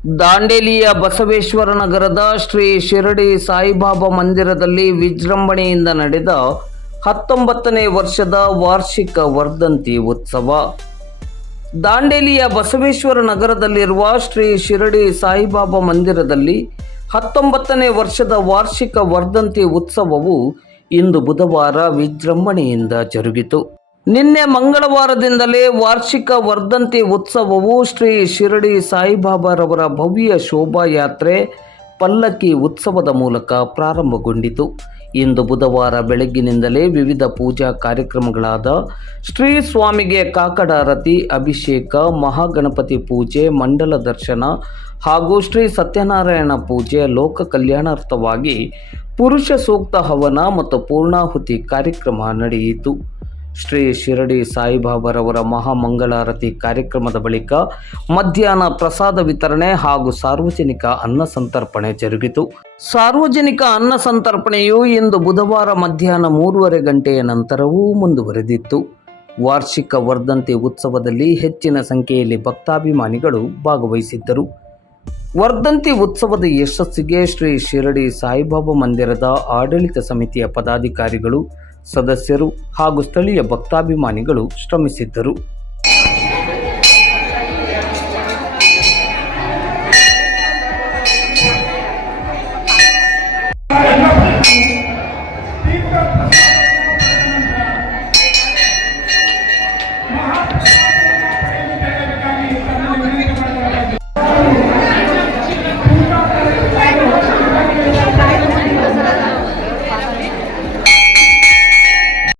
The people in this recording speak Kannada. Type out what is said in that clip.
ದಾಂಡೇಲಿಯ ಬಸವೇಶ್ವರ ನಗರದ ಶ್ರೀ ಶಿರಡಿ ಸಾಯಿಬಾಬಾ ಮಂದಿರದಲ್ಲಿ ವಿಜೃಂಭಣೆಯಿಂದ ನಡೆದ 19ನೇ ವರ್ಷದ ವಾರ್ಷಿಕ ವರ್ಧಂತಿ ಉತ್ಸವ. ದಾಂಡೇಲಿಯ ಬಸವೇಶ್ವರ ನಗರದಲ್ಲಿರುವ ಶ್ರೀ ಶಿರಡಿ ಸಾಯಿಬಾಬಾ ಮಂದಿರದಲ್ಲಿ 19ನೇ ವರ್ಷದ ವಾರ್ಷಿಕ ವರ್ಧಂತಿ ಉತ್ಸವವು ಇಂದು ಬುಧವಾರ ವಿಜೃಂಭಣೆಯಿಂದ ಜರುಗಿತು. ನಿನ್ನೆ ಮಂಗಳವಾರದಿಂದಲೇ ವಾರ್ಷಿಕ ವರ್ಧಂತಿ ಉತ್ಸವವು ಶ್ರೀ ಶಿರಡಿ ಸಾಯಿಬಾಬಾರವರ ಭವ್ಯ ಶೋಭಾಯಾತ್ರೆ ಪಲ್ಲಕ್ಕಿ ಉತ್ಸವದ ಮೂಲಕ ಪ್ರಾರಂಭಗೊಂಡಿತು. ಇಂದು ಬುಧವಾರ ಬೆಳಗ್ಗಿನಿಂದಲೇ ವಿವಿಧ ಪೂಜಾ ಕಾರ್ಯಕ್ರಮಗಳಾದ ಶ್ರೀ ಸ್ವಾಮಿಗೆ ಕಾಕಡಾರತಿ, ಅಭಿಷೇಕ, ಮಹಾಗಣಪತಿ ಪೂಜೆ, ಮಂಡಲ ದರ್ಶನ ಹಾಗೂ ಶ್ರೀ ಸತ್ಯನಾರಾಯಣ ಪೂಜೆ, ಲೋಕ ಕಲ್ಯಾಣಾರ್ಥವಾಗಿ ಪುರುಷ ಸೂಕ್ತ ಹವನ ಮತ್ತು ಪೂರ್ಣಾಹುತಿ ಕಾರ್ಯಕ್ರಮ ನಡೆಯಿತು. ಶ್ರೀ ಶಿರಡಿ ಸಾಯಿಬಾಬಾರವರ ಮಹಾಮಂಗಳಾರತಿ ಕಾರ್ಯಕ್ರಮದ ಬಳಿಕ ಮಧ್ಯಾಹ್ನ ಪ್ರಸಾದ ವಿತರಣೆ ಹಾಗೂ ಸಾರ್ವಜನಿಕ ಅನ್ನ ಸಂತರ್ಪಣೆ ಜರುಗಿತು. ಸಾರ್ವಜನಿಕ ಅನ್ನ ಸಂತರ್ಪಣೆಯು ಇಂದು ಬುಧವಾರ ಮಧ್ಯಾಹ್ನ 3:30 ಗಂಟೆಯ ನಂತರವೂ ಮುಂದುವರೆದಿತ್ತು. ವಾರ್ಷಿಕ ವರ್ಧಂತಿ ಉತ್ಸವದಲ್ಲಿ ಹೆಚ್ಚಿನ ಸಂಖ್ಯೆಯಲ್ಲಿ ಭಕ್ತಾಭಿಮಾನಿಗಳು ಭಾಗವಹಿಸಿದ್ದರು. ವರ್ಧಂತಿ ಉತ್ಸವದ ಯಶಸ್ಸಿಗೆ ಶ್ರೀ ಶಿರಡಿ ಸಾಯಿಬಾಬಾ ಮಂದಿರದ ಆಡಳಿತ ಸಮಿತಿಯ ಪದಾಧಿಕಾರಿಗಳು, ಸದಸ್ಯರು ಹಾಗೂ ಸ್ಥಳೀಯ ಭಕ್ತಾಭಿಮಾನಿಗಳು ಶ್ರಮಿಸಿದ್ದರು.